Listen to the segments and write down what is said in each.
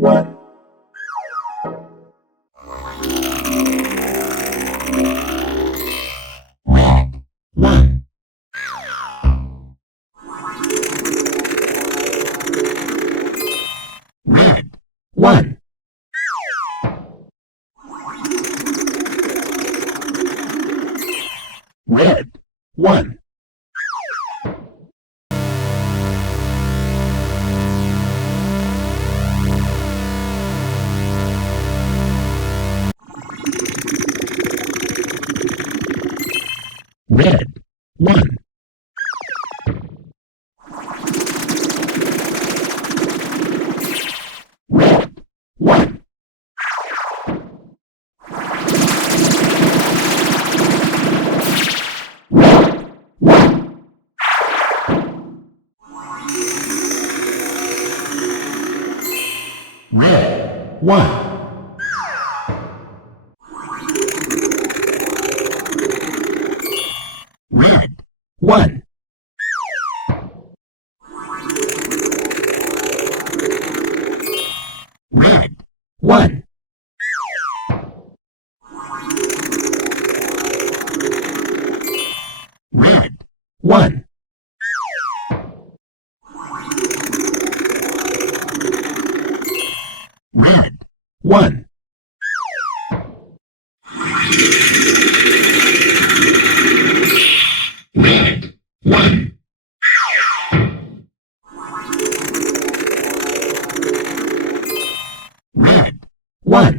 one. Red, one. Red, one. Red, one. Red, one. Red, one. Red, one. Red, one. Red, one. Red, one. Red, one. Red, one. Red, one. Red, one.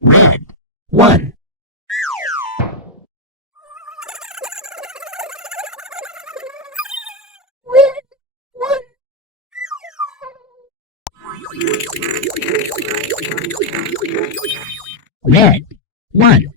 Red, one. Red, one.